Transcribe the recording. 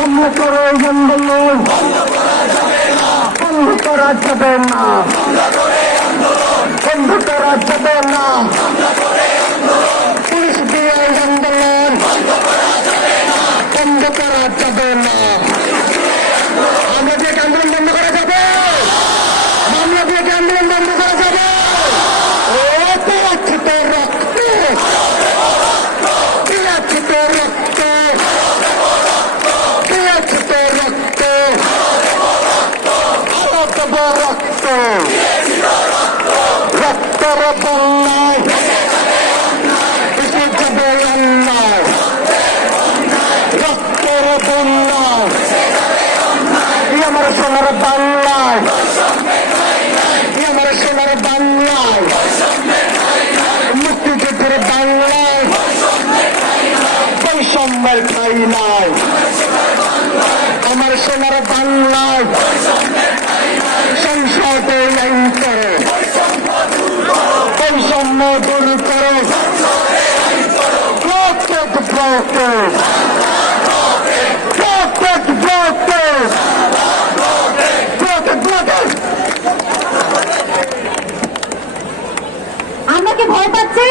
আমরা করে আন্দোলন বন্ধ করা যাবে না বন্ধ করা যাবে না পুলিশ দিয়ে আন্দোলন বন্ধ করা যাবে না আমরা দিয়ে আন্দোলন বন্ধ করা যাবে মামলা দিয়ে আন্দোলন বন্ধ করা যাবে ও পিয়াচ্ছিত রক্ত রক্ত পিয়াচ্ছিত রক্ত আরও দেব রক্ত রক্তর বন্যায় আমার সোনার বাংলায় আমার সোনার বাংলায় মুক্তিযুদ্ধের বাংলায় জন্মের ঠাই নাই। আমার সোনার বাংলায় সংসদে নাই করে। বৈষম্য দূর করে। প্রত্যেক প্রত্যেক ব্লকে প্রত্যেক ব্লকে আমাকে ভয় পাচ্ছে?